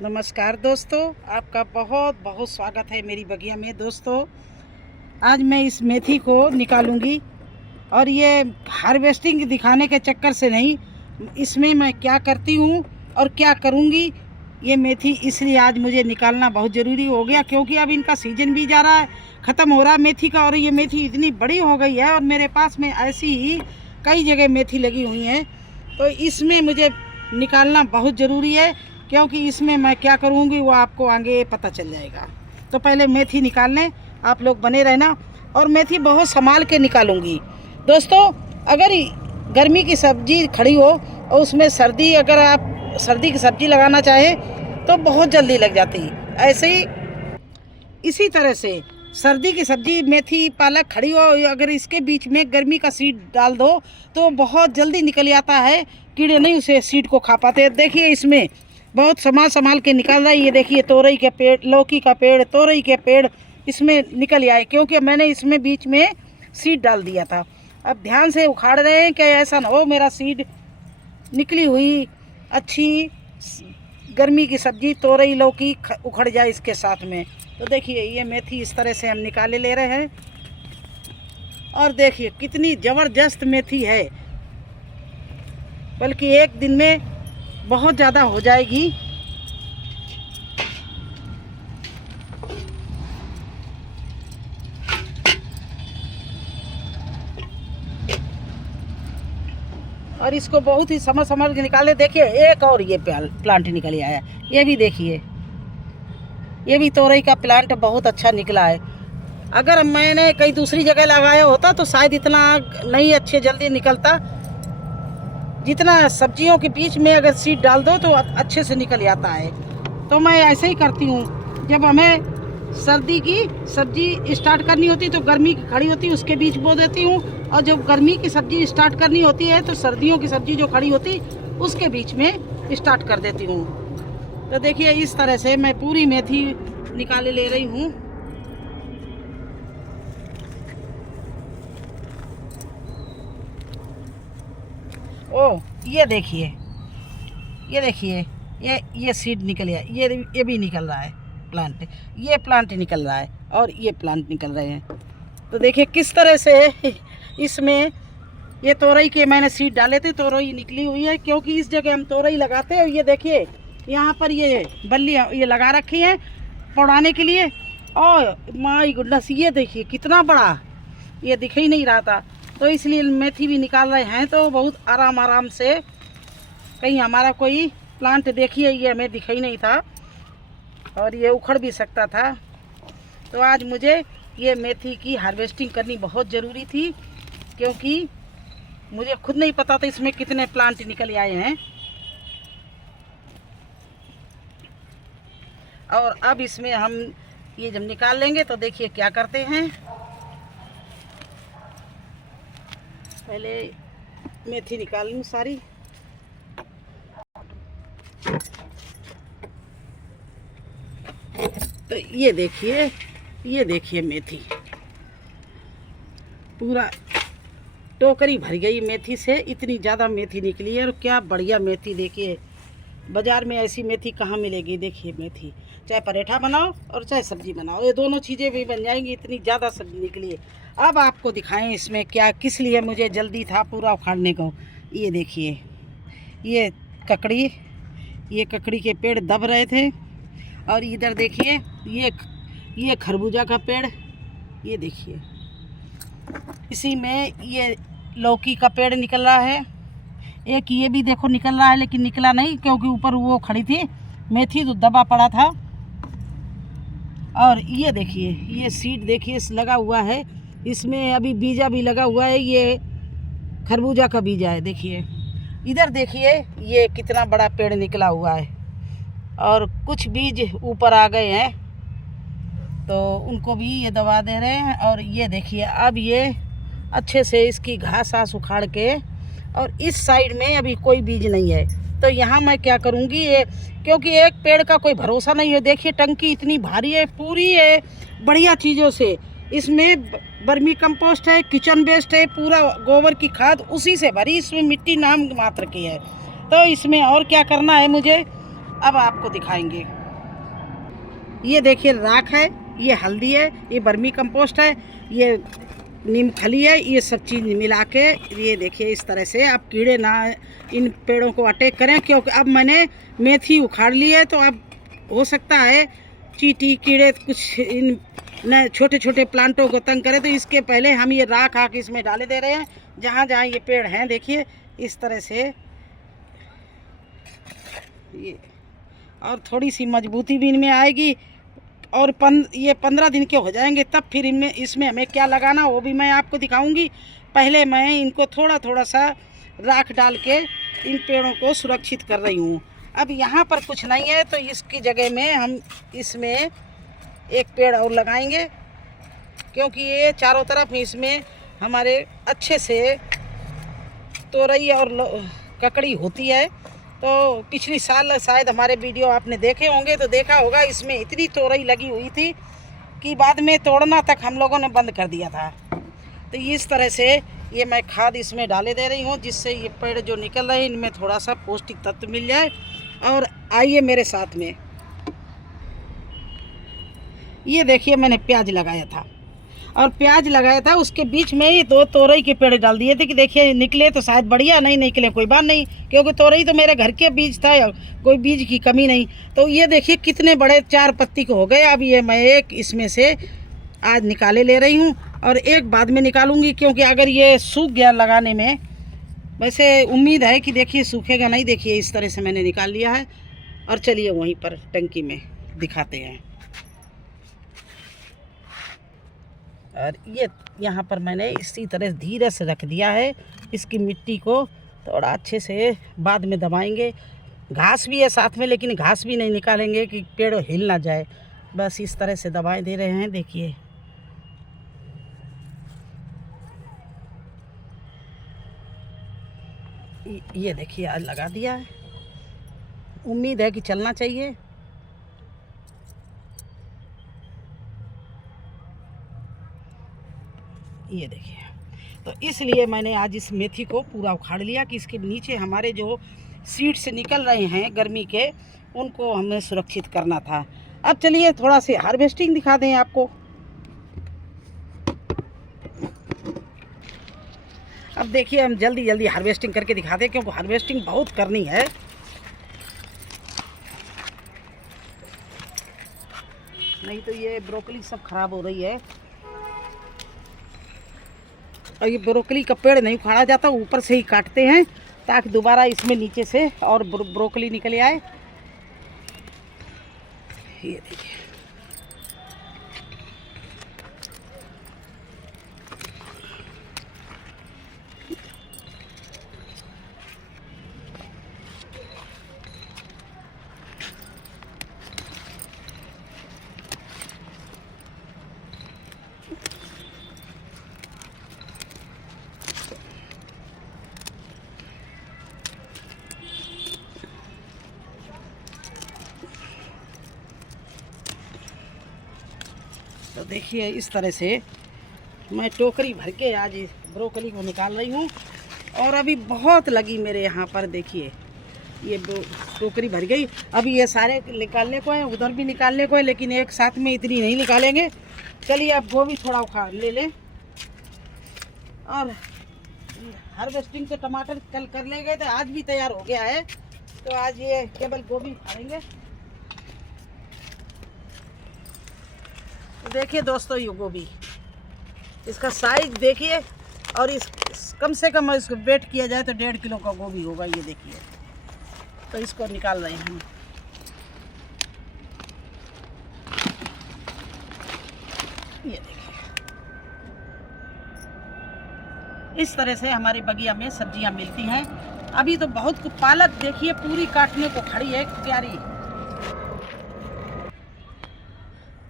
नमस्कार दोस्तों, आपका बहुत बहुत स्वागत है मेरी बगिया में। दोस्तों, आज मैं इस मेथी को निकालूंगी और ये हार्वेस्टिंग दिखाने के चक्कर से नहीं, इसमें मैं क्या करती हूँ और क्या करूँगी ये मेथी, इसलिए आज मुझे निकालना बहुत ज़रूरी हो गया, क्योंकि अब इनका सीजन भी जा रहा है, ख़त्म हो रहा है मेथी का। और ये मेथी इतनी बड़ी हो गई है और मेरे पास में ऐसी ही कई जगह मेथी लगी हुई हैं, तो इसमें मुझे निकालना बहुत ज़रूरी है, क्योंकि इसमें मैं क्या करूँगी वो आपको आगे पता चल जाएगा। तो पहले मेथी निकाल लें, आप लोग बने रहना। और मेथी बहुत संभाल के निकालूंगी दोस्तों। अगर गर्मी की सब्जी खड़ी हो और उसमें सर्दी, अगर आप सर्दी की सब्जी लगाना चाहें तो बहुत जल्दी लग जाती है। ऐसे ही इसी तरह से सर्दी की सब्जी मेथी पालक खड़ी हो, अगर इसके बीच में गर्मी का सीड डाल दो तो बहुत जल्दी निकल आता है, कीड़े नहीं उसे सीड को खा पाते। देखिए इसमें बहुत संभाल के निकाल रहा है। ये देखिए तोरई के पेड़, लौकी का पेड़, तोरई के पेड़ इसमें निकल आए, क्योंकि मैंने इसमें बीच में सीड डाल दिया था। अब ध्यान से उखाड़ रहे हैं कि ऐसा ना हो मेरा सीड निकली हुई अच्छी गर्मी की सब्जी तोरई लौकी उखड़ जाए इसके साथ में। तो देखिए ये मेथी इस तरह से हम निकाले ले रहे हैं और देखिए कितनी ज़बरदस्त मेथी है, बल्कि एक दिन में बहुत ज़्यादा हो जाएगी। और इसको बहुत ही समझ के निकाले। देखिए एक और ये प्लांट निकल आया, ये भी देखिए, ये भी तोरई का प्लांट बहुत अच्छा निकला है। अगर मैंने कहीं दूसरी जगह लगाया होता तो शायद इतना नहीं अच्छे जल्दी निकलता, जितना सब्जियों के बीच में अगर सीड डाल दो तो अच्छे से निकल आता है। तो मैं ऐसे ही करती हूँ, जब हमें सर्दी की सब्जी स्टार्ट करनी होती तो गर्मी की खड़ी होती उसके बीच बो देती हूँ, और जब गर्मी की सब्जी स्टार्ट करनी होती है तो सर्दियों की सब्जी जो खड़ी होती उसके बीच में स्टार्ट कर देती हूँ। तो देखिए इस तरह से मैं पूरी मेथी निकाले ले रही हूँ। ओह ये देखिए, ये देखिए, ये सीड निकल गया, ये भी निकल रहा है प्लांट, ये प्लांट निकल रहा है और ये प्लांट निकल रहे हैं। तो देखिए किस तरह से इसमें ये तोरई के मैंने सीड डाले थे, तोरई निकली हुई है, क्योंकि इस जगह हम तोरई लगाते हैं। ये देखिए यहाँ पर ये बल्ली ये लगा रखी है पौड़ाने के लिए। और माय गुडनेस, ये देखिए कितना बड़ा, ये दिख ही नहीं रहा था, तो इसलिए मेथी भी निकाल रहे हैं तो बहुत आराम से। कहीं हमारा कोई प्लांट देखिए ये हमें दिख ही नहीं था और ये उखड़ भी सकता था। तो आज मुझे ये मेथी की हार्वेस्टिंग करनी बहुत ज़रूरी थी, क्योंकि मुझे खुद नहीं पता था इसमें कितने प्लांट निकल आए हैं। और अब इसमें हम ये जब निकाल लेंगे तो देखिए क्या करते हैं। पहले मेथी निकाल लूँ सारी। तो ये देखिए मेथी पूरा टोकरी भर गई मेथी से, इतनी ज़्यादा मेथी निकली है। और क्या बढ़िया मेथी, देखिए बाज़ार में ऐसी मेथी कहाँ मिलेगी। देखिए मेथी चाहे पराठा बनाओ और चाहे सब्ज़ी बनाओ, ये दोनों चीज़ें भी बन जाएंगी, इतनी ज़्यादा सब्ज़ी निकली है। अब आपको दिखाएं इसमें क्या, किस लिए मुझे जल्दी था पूरा उखाड़ने को। ये देखिए ये ककड़ी के पेड़ दब रहे थे, और इधर देखिए ये खरबूजा का पेड़, ये देखिए इसी में ये लौकी का पेड़ निकल रहा है। एक ये भी देखो निकल रहा है, लेकिन निकला नहीं क्योंकि ऊपर वो खड़ी थी मेथी तो दबा पड़ा था। और ये देखिए ये सीड देखिए लगा हुआ है, इसमें अभी बीजा भी लगा हुआ है, ये खरबूजा का बीजा है। देखिए इधर देखिए ये कितना बड़ा पेड़ निकला हुआ है, और कुछ बीज ऊपर आ गए हैं तो उनको भी ये दबा दे रहे हैं। और ये देखिए अब ये अच्छे से इसकी घास उखाड़ के, और इस साइड में अभी कोई बीज नहीं है। तो यहाँ मैं क्या करूँगी, ये क्योंकि एक पेड़ का कोई भरोसा नहीं है। देखिए टंकी इतनी भारी है, पूरी है बढ़िया चीज़ों से, इसमें वर्मी कंपोस्ट है, किचन वेस्ट है, पूरा गोबर की खाद उसी से भरी, इसमें मिट्टी नाम मात्र की है। तो इसमें और क्या करना है मुझे, अब आपको दिखाएंगे। ये देखिए राख है, ये हल्दी है, ये वर्मी कंपोस्ट है, ये नीम खली है, ये सब चीज़ मिला के ये देखिए इस तरह से आप कीड़े ना इन पेड़ों को अटैक करें। क्योंकि अब मैंने मेथी उखाड़ ली है तो अब हो सकता है चींटी कीड़े कुछ इन न छोटे छोटे प्लांटों को तंग करें, तो इसके पहले हम ये राख आके इसमें डाले दे रहे हैं जहाँ जहाँ ये पेड़ हैं। देखिए इस तरह से ये, और थोड़ी सी मजबूती भी इनमें आएगी। और ये 15 दिन के हो जाएंगे तब फिर इसमें हमें क्या लगाना वो भी मैं आपको दिखाऊंगी। पहले मैं इनको थोड़ा थोड़ा सा राख डाल के इन पेड़ों को सुरक्षित कर रही हूँ। अब यहाँ पर कुछ नहीं है तो इसकी जगह में हम इसमें एक पेड़ और लगाएंगे, क्योंकि ये चारों तरफ इसमें हमारे अच्छे से तोरई और ककड़ी होती है। तो पिछली साल शायद हमारे वीडियो आपने देखे होंगे तो देखा होगा, इसमें इतनी तोरई लगी हुई थी कि बाद में तोड़ना तक हम लोगों ने बंद कर दिया था। तो इस तरह से ये मैं खाद इसमें डाले दे रही हूँ, जिससे ये पेड़ जो निकल रहे हैं इनमें थोड़ा सा पौष्टिक तत्व मिल जाए। और आइए मेरे साथ में, ये देखिए मैंने प्याज लगाया था, और प्याज लगाया था उसके बीच में ही 2 तोरई के पेड़ डाल दिए थे कि देखिए निकले तो शायद बढ़िया, नहीं निकले कोई बात नहीं, क्योंकि तोरई तो मेरे घर के बीज था, कोई बीज की कमी नहीं। तो ये देखिए कितने बड़े 4 पत्ती के हो गए। अब ये मैं एक इसमें से आज निकाले ले रही हूँ और एक बाद में निकालूंगी, क्योंकि अगर ये सूख गया लगाने में, वैसे उम्मीद है कि देखिए सूखेगा नहीं। देखिए इस तरह से मैंने निकाल लिया है और चलिए वहीं पर टंकी में दिखाते हैं। और ये यहाँ पर मैंने इसी तरह धीरे से रख दिया है। इसकी मिट्टी को थोड़ा अच्छे से बाद में दबाएंगे। घास भी है साथ में, लेकिन घास भी नहीं निकालेंगे कि पेड़ हिल ना जाए, बस इस तरह से दबाए दे रहे हैं। देखिए ये देखिए आज लगा दिया है, उम्मीद है कि चलना चाहिए। ये देखिए, तो इसलिए मैंने आज इस मेथी को पूरा उखाड़ लिया कि इसके नीचे हमारे जो सीड्स निकल रहे हैं गर्मी के, उनको हमें सुरक्षित करना था। अब चलिए थोड़ा सी हार्वेस्टिंग दिखा दें आपको। अब देखिए हम जल्दी जल्दी हार्वेस्टिंग करके दिखाते हैं, क्योंकि हार्वेस्टिंग बहुत करनी है। नहीं तो ये ब्रोकली सब खराब हो रही है। और ये ब्रोकली का पेड़ नहीं उखाड़ा जाता, ऊपर से ही काटते हैं ताकि दोबारा इसमें नीचे से और ब्रोकली निकल आए। ये देखिए तो देखिए इस तरह से मैं टोकरी भर के आज इस ब्रोकली को निकाल रही हूँ। और अभी बहुत लगी मेरे यहाँ पर, देखिए ये टोकरी भर गई। अभी ये सारे निकालने को है, उधर भी निकालने को है, लेकिन एक साथ में इतनी नहीं निकालेंगे। चलिए अब गोभी थोड़ा उखाड़ ले लें। और हार्वेस्टिंग तो टमाटर कल कर ले गए थे, आज भी तैयार हो गया है, तो आज ये केवल गोभी उखाड़ेंगे। देखिए दोस्तों ये गोभी, इसका साइज देखिए, और इस कम से कम इसको वेट किया जाए तो 1.5 किलो का गोभी होगा। ये देखिए, तो इसको निकाल रहे हैं। ये देखिए इस तरह से हमारी बगिया में सब्जियां मिलती हैं। अभी तो बहुत पालक देखिए पूरी काटने को खड़ी है प्यारी।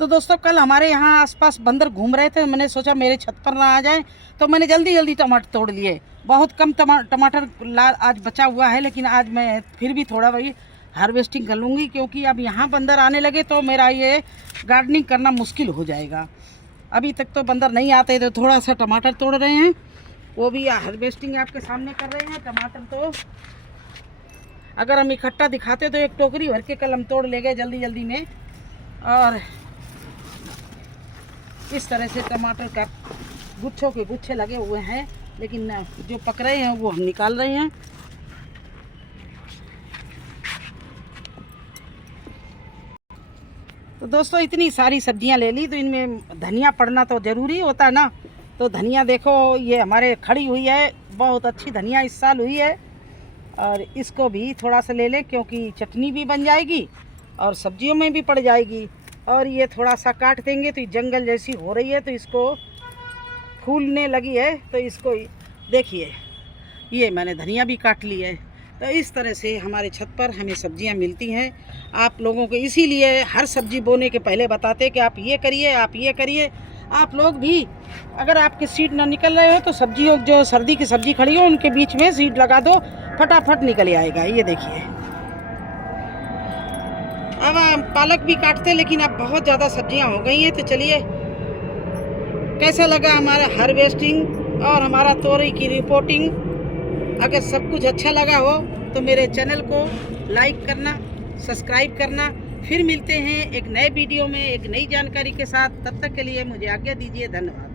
तो दोस्तों कल हमारे यहाँ आसपास बंदर घूम रहे थे, मैंने सोचा मेरे छत पर ना आ जाए, तो मैंने जल्दी जल्दी टमाटर तोड़ लिए। बहुत कम टमाटर आज बचा हुआ है, लेकिन आज मैं फिर भी थोड़ा वही हार्वेस्टिंग कर लूँगी, क्योंकि अब यहाँ बंदर आने लगे तो मेरा ये गार्डनिंग करना मुश्किल हो जाएगा। अभी तक तो बंदर नहीं आते, तो थोड़ा सा टमाटर तोड़ रहे हैं, वो भी हार्वेस्टिंग आपके सामने कर रहे हैं। टमाटर तो अगर हम इकट्ठा दिखाते तो एक टोकरी भर के कल हम तोड़ ले गए जल्दी जल्दी में। और इस तरह से टमाटर का गुच्छों के गुच्छे लगे हुए हैं, लेकिन जो पक रहे हैं वो हम निकाल रहे हैं। तो दोस्तों इतनी सारी सब्जियां ले ली, तो इनमें धनिया पड़ना तो ज़रूरी होता ना। तो धनिया देखो ये हमारे खड़ी हुई है, बहुत अच्छी धनिया इस साल हुई है। और इसको भी थोड़ा सा ले लें क्योंकि चटनी भी बन जाएगी और सब्जियों में भी पड़ जाएगी। और ये थोड़ा सा काट देंगे तो जंगल जैसी हो रही है, तो इसको फूलने लगी है। तो इसको देखिए, ये मैंने धनिया भी काट ली है। तो इस तरह से हमारे छत पर हमें सब्जियां मिलती हैं। आप लोगों को इसीलिए हर सब्जी बोने के पहले बताते कि आप ये करिए, आप ये करिए। आप लोग भी अगर आपके सीड ना निकल रहे हो तो सब्जियों जो सर्दी की सब्जी खड़ी हो उनके बीच में सीड लगा दो, फटाफट निकल आएगा। ये देखिए, अब हम पालक भी काटते, लेकिन अब बहुत ज़्यादा सब्जियां हो गई हैं। तो चलिए, कैसा लगा हमारा हार्वेस्टिंग और हमारा तोरई की रिपोर्टिंग। अगर सब कुछ अच्छा लगा हो तो मेरे चैनल को लाइक करना, सब्सक्राइब करना। फिर मिलते हैं एक नए वीडियो में एक नई जानकारी के साथ। तब तक के लिए मुझे आज्ञा दीजिए। धन्यवाद।